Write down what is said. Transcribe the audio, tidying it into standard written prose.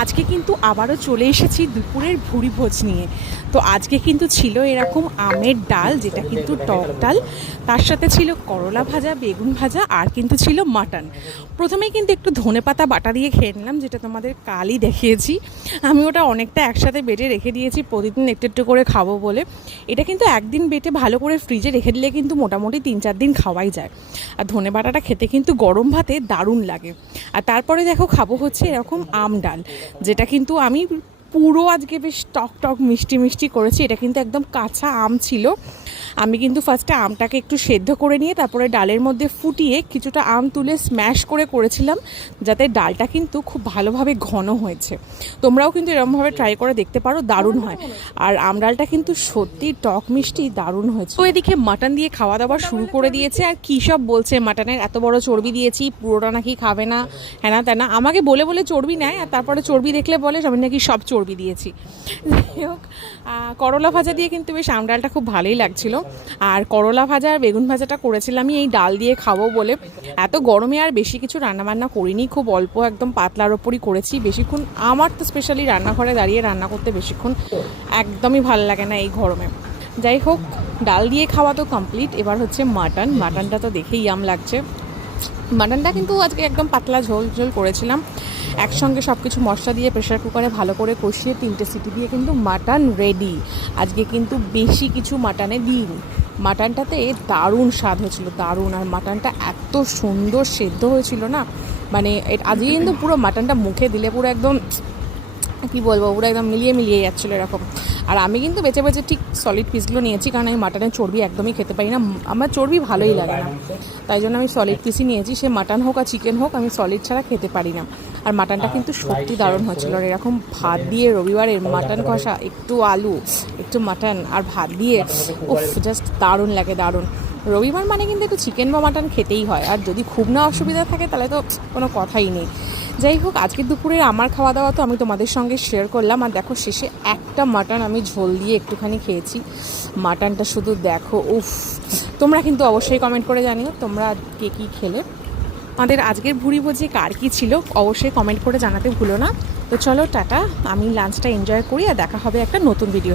আজকে কিন্তু আবারও চলে এসেছি দুপুরের ভুরি ভোজ নিয়ে। তো আজকে কিন্তু ছিল এরকম আমের ডাল, যেটা কিন্তু টক ডাল, তার সাথে ছিল করলা ভাজা, বেগুন ভাজা, আর কিন্তু ছিল মাটন। প্রথমেই কিন্তু একটু ধনেপাতা বাটা দিয়ে খেয়ে নিলাম, যেটা তোমাদের কালই দেখিয়েছি। আমি ওটা অনেকটা একসাথে বেটে রেখে দিয়েছি, প্রতিদিন একটু একটু করে খাবো বলে। এটা কিন্তু একদিন বেটে ভালো করে ফ্রিজে রেখে দিলে কিন্তু মোটামুটি 3-4 দিন খাওয়াই যায়। আর ধনে বাটাটা খেতে কিন্তু গরম ভাতে দারুণ লাগে। আর তারপরে দেখো খাবো হচ্ছে এরকম আম ডাল, যেটা কিন্তু আমি পুরো আজকে বেশ টক টক মিষ্টি মিষ্টি করেছি। এটা কিন্তু একদম কাঁচা আম ছিল। আমি কিন্তু ফার্স্টে আমটাকে একটু সেদ্ধ করে নিয়ে তারপরে ডালের মধ্যে ফুটিয়ে কিছুটা আম তুলে স্ম্যাশ করে করেছিলাম, যাতে ডালটা কিন্তু খুব ভালোভাবে ঘন হয়েছে। তোমরাও কিন্তু এরকমভাবে ট্রাই করে দেখতে পারো, দারুণ হয়। আর আম ডালটা কিন্তু সত্যি টক মিষ্টি দারুণ হয়েছে। তো এদিকে মাটন দিয়ে খাওয়া দাওয়া শুরু করে দিয়েছে। আর কী সব বলছে, মাটনের এত বড় চর্বি দিয়েছি, পুরোটা নাকি খাবে না, হ্যাঁ না তা না, আমাকে বলে বলে চর্বি নেয়, আর তারপরে চর্বি দেখলে বলে আমি নাকি সব চর্বি দিয়েছি। যাই হোক, করলা ভাজা দিয়ে কিন্তু বেশ আম ডালটা খুব ভালোই লাগছিল। আর করলা ভাজা আর বেগুন ভাজাটা করেছিলাম আমি এই ডাল দিয়ে খাবো বলে। এত গরমে আর বেশি কিছু রান্নাবান্না করিনি, খুব অল্প একদম পাতলার ওপরই করেছি। বেশিক্ষণ আমার তো স্পেশালি রান্নাঘরে দাঁড়িয়ে রান্না করতে বেশিক্ষণ একদমই ভালো লাগে না এই গরমে। যাই হোক, ডাল দিয়ে খাওয়া তো কমপ্লিট। এবার হচ্ছে মাটনটা তো দেখেই ইয়াম লাগছে। মাটনটা কিন্তু আজকে একদম পাতলা ঝোল ঝোল করেছিলাম। একসঙ্গে সব কিছু মশলা দিয়ে প্রেশার কুকারে ভালো করে কষিয়ে 3টে সিটি দিয়ে কিন্তু মাটন রেডি। আজকে কিন্তু বেশি কিছু মাটনে দিইনি। মাটনটাতে দারুণ স্বাদ হয়েছিল, দারুণ। আর মাটনটা এত সুন্দর সেদ্ধ হয়েছিল না, মানে আজকে কিন্তু পুরো মাটনটা মুখে দিলে পুরো একদম কী বলবো, পুরো একদম মিলিয়ে যাচ্ছিলো এরকম। আর আমি কিন্তু বেছে বেছে ঠিক সলিড পিসগুলো নিয়েছি, কারণ আমি মাটনের চর্বি একদমই খেতে পারি না, আমার চর্বি ভালোই লাগে না। তাই জন্য আমি সলিড পিসই নিয়েছি। সে মাটন হোক আর চিকেন হোক, আমি সলিড ছাড়া খেতে পারি না। আর মাটনটা কিন্তু সত্যি দারুণ হয়েছিল। আর এরকম ভাত দিয়ে রবিবারের মাটন কষা, একটু আলু, একটু মাটন আর ভাত দিয়ে, উফ, জাস্ট দারুণ লাগে, দারুণ। রবিবার মানে কিন্তু একটু চিকেন বা মাটন খেতেই হয়। আর যদি খুব না অসুবিধা থাকে তাহলে তো কোনো কথাই নেই। যাই হোক, আজকের দুপুরের আমার খাওয়া দাওয়া তো আমি তোমাদের সঙ্গে শেয়ার করলাম। আর দেখো, শেষে একটা মাটন আমি ঝোল দিয়ে একটুখানি খেয়েছি। মাটনটা শুধু দেখো, উফ। তোমরা কিন্তু অবশ্যই কমেন্ট করে জানিও তোমরা কে কী খেলে। আমাদের আজকের ভুরি ভোজে কার কী ছিল অবশ্যই কমেন্ট করে জানাতে ভুলো না। তো চলো টাটা, আমি লাঞ্চটা এনজয় করি, আর দেখা হবে একটা নতুন ভিডিও।